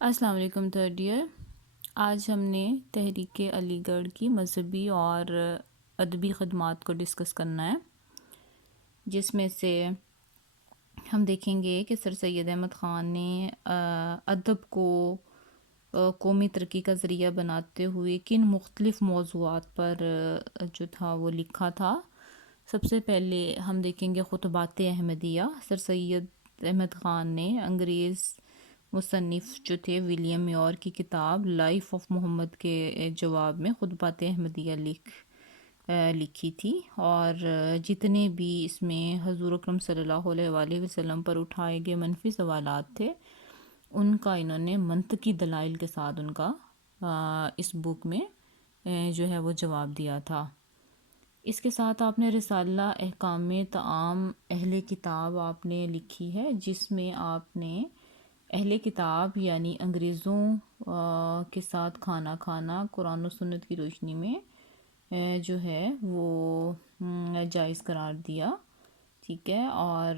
السلام علیکم third year. آج ہم نے تحریک علی گڑھ کی مذہبی اور ادبی خدمات کو ڈسکس کرنا ہے، جس میں سے ہم دیکھیں گے کہ سر سید احمد خان نے ادب کو قومی ترقی کا ذریعہ بناتے ہوئے کن مختلف موضوعات پر جو تھا وہ لکھا تھا۔ سب سے پہلے ہم دیکھیں گے خطبات احمدیہ۔ سر سید احمد خان نے انگریز مصنف جو تھے ولیم میور کی کتاب لائف آف محمد کے جواب میں خطبات احمدیہ لکھی تھی، اور جتنے بھی اس میں حضور اکرم صلی اللہ علیہ وآلہ وسلم پر اٹھائے گئے منفی سوالات تھے، ان کا انہوں نے منطقی دلائل کے ساتھ ان کا اس بک میں جو ہے وہ جواب دیا تھا۔ اس کے ساتھ آپ نے رسالہ احکام طعام اہل کتاب آپ نے لکھی ہے، جس میں آپ نے اہل کتاب یعنی انگریزوں کے ساتھ کھانا کھانا قرآن و سنت کی روشنی میں جو ہے وہ جائز قرار دیا، ٹھیک ہے۔ اور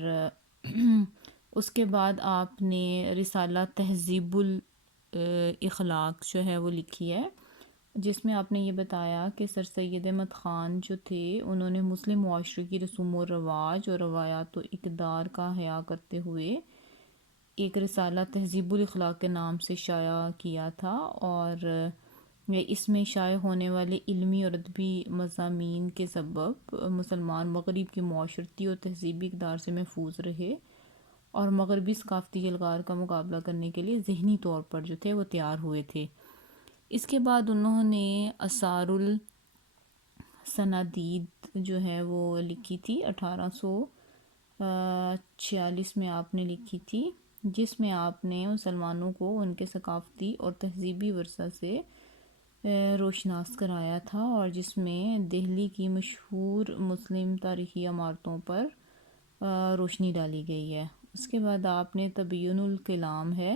اس کے بعد آپ نے رسالہ تہذیب الاخلاق جو ہے وہ لکھی ہے، جس میں آپ نے یہ بتایا کہ سر سید احمد خان جو تھے انہوں نے مسلم معاشرے کی رسوم و رواج اور روایات و اقدار کا حیا کرتے ہوئے ایک رسالہ تہذیب الاخلاق کے نام سے شائع کیا تھا، اور اس میں شائع ہونے والے علمی اور ادبی مضامین کے سبب مسلمان مغرب کی معاشرتی اور تہذیبی اقدار سے محفوظ رہے، اور مغربی ثقافتی الغار کا مقابلہ کرنے کے لیے ذہنی طور پر جو تھے وہ تیار ہوئے تھے۔ اس کے بعد انہوں نے آثار السنادید جو ہے وہ لکھی تھی، 1846 میں آپ نے لکھی تھی، جس میں آپ نے مسلمانوں کو ان کے ثقافتی اور تہذیبی ورثہ سے روشناس کرایا تھا، اور جس میں دہلی کی مشہور مسلم تاریخی عمارتوں پر روشنی ڈالی گئی ہے۔ اس کے بعد آپ نے تبیین الکلام ہے،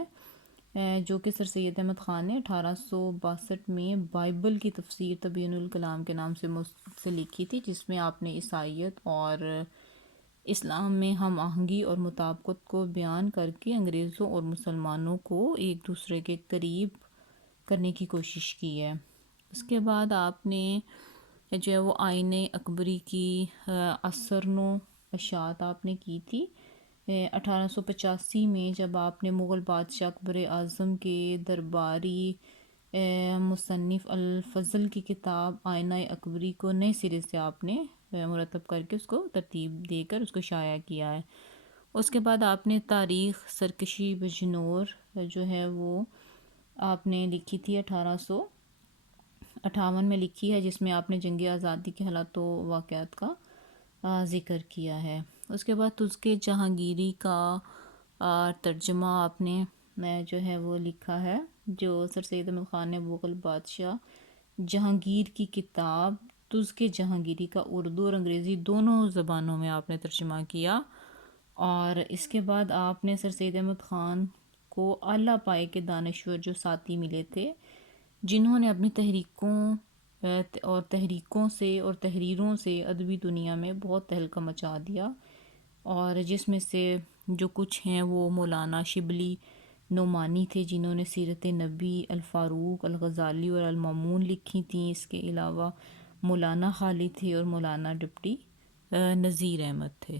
جو کہ سر سید احمد خان نے 1862 میں بائبل کی تفسیر تبیین الکلام کے نام سے لکھی تھی، جس میں آپ نے عیسائیت اور اسلام میں ہم آہنگی اور مطابقت کو بیان کر کے انگریزوں اور مسلمانوں کو ایک دوسرے کے قریب کرنے کی کوشش کی ہے۔ اس کے بعد آپ نے جو ہے وہ آئین اکبری کی اثرنو اشاعت آپ نے کی تھی، 1885 میں جب آپ نے مغل بادشاہ اکبر اعظم کے درباری مصنف الفضل کی کتاب آئینہ اکبری کو نئے سرے سے آپ نے مرتب کر کے اس کو ترتیب دے کر اس کو شائع کیا ہے۔ اس کے بعد آپ نے تاریخ سرکشی بجنور جو ہے وہ آپ نے لکھی تھی، 1858 میں لکھی ہے، جس میں آپ نے جنگ آزادی کے حالات و واقعات کا ذکر کیا ہے۔ اس کے بعد تزک جہانگیری کا ترجمہ آپ نے جو ہے وہ لکھا ہے، جو سر سید احمد خان نے مغل بادشاہ جہانگیر کی کتاب تزک جہانگیری کا اردو اور انگریزی دونوں زبانوں میں آپ نے ترجمہ کیا۔ اور اس کے بعد آپ نے سر سید احمد خان کو اعلیٰ پائے کے دانشور جو ساتھی ملے تھے، جنہوں نے اپنی تحریکوں سے اور تحریروں سے ادبی دنیا میں بہت تہلکہ مچا دیا، اور جس میں سے جو کچھ ہیں وہ مولانا شبلی نعمانی تھے، جنہوں نے سیرت نبی، الفاروق، الغزالی اور المامون لکھی تھیں۔ اس کے علاوہ مولانا خالد تھے اور مولانا ڈپٹی نذیر احمد تھے۔